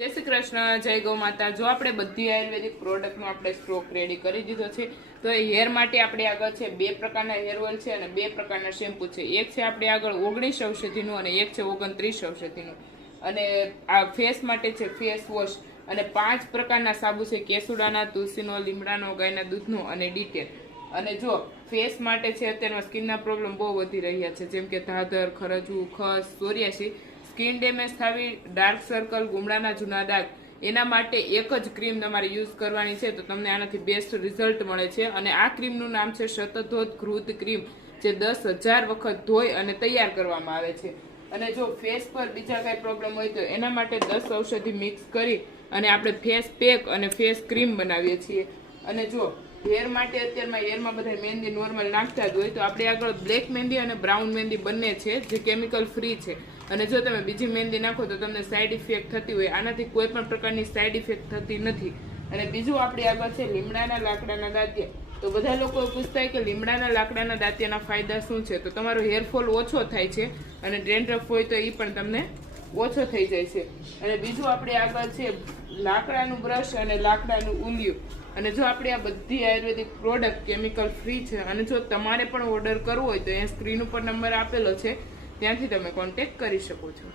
જય શ્રી કૃષ્ણ, જય ગૌ માતા। જો આપણે બધી આયુર્વેદિક પ્રોડક્ટનો આપણે સ્ટોક રેડી કરી દીધો છે। તો એ હેર માટે આપણે આગળ છે બે પ્રકારના હેર ઓઇલ છે અને બે પ્રકારના શેમ્પુ છે। એક છે આપણે આગળ 19 ઔષધિનું અને એક છે 29 ઔષધિનું। અને આ ફેસ માટે છે ફેસ વોશ અને 5 પ્રકારના સાબુ છે, કેસુડાના, તુલસીનો, લીમડાનો, ગાયના દૂધનો અને ડીટેલ। અને જો ફેસ માટે છે અત્યારમાં સ્કિનના પ્રોબ્લેમ બહુ વધી રહ્યા છે, જેમ કે ધાધર, ખરજવું, ખસ, સોરિયાસી, સ્કિન ડેમેજ થવી, ડાર્ક સર્કલ, ગુમડાના જૂના દાગ, એના માટે એક જ ક્રીમ તમારે યુઝ કરવાની છે, તો તમને આનાથી બેસ્ટ રિઝલ્ટ મળે છે। અને આ ક્રીમનું નામ છે શતધોત ઘૃત ક્રીમ, જે 10,000 વખત ધોઈ અને તૈયાર કરવામાં આવે છે। અને જો ફેસ પર બીજા કઈ પ્રોબ્લેમ હોય તો એના માટે 10 ઔષધિ મિક્સ કરી અને આપણે ફેસ પેક અને ફેસ ક્રીમ બનાવીએ છીએ। અને જો હેર માટે અત્યારમાં હેરમાં બધા મહેંદી નોર્મલ નાખતા જ હોય, તો આપણે આગળ બ્લેક મહેંદી અને બ્રાઉન મહેંદી બંને છે, જે કેમિકલ ફ્રી છે। અને જો તમે બીજી મહેંદી નાખો તો તમને સાઈડ ઇફેક્ટ થતી હોય, આનાથી કોઈ પણ પ્રકારની સાઈડ ઇફેક્ટ થતી નથી। અને બીજું આપણે આગળ છે લીમડાના લાકડાના દાંતિયા। તો બધા લોકો પૂછતા હોય કે લીમડાના લાકડાના દાંતિયાના ફાયદા શું છે, તો તમારો હેરફોલ ઓછો થાય છે અને ડેન્ડ્રફ હોય તો એ પણ તમને ઓછો થઈ જાય છે। અને બીજું આપણે આગળ છે લાકડાનું બ્રશ અને લાકડાનું ઉલિયું। અને જો આપણે આ બધી આયુર્વેદિક પ્રોડક્ટ કેમિકલ ફ્રી છે, અને જો તમારે પણ ઓર્ડર કરવો હોય તો અહીંયા સ્ક્રીન ઉપર નંબર આપેલો છે, ત્યાંથી તમે કોન્ટેક્ટ કરી શકો છો।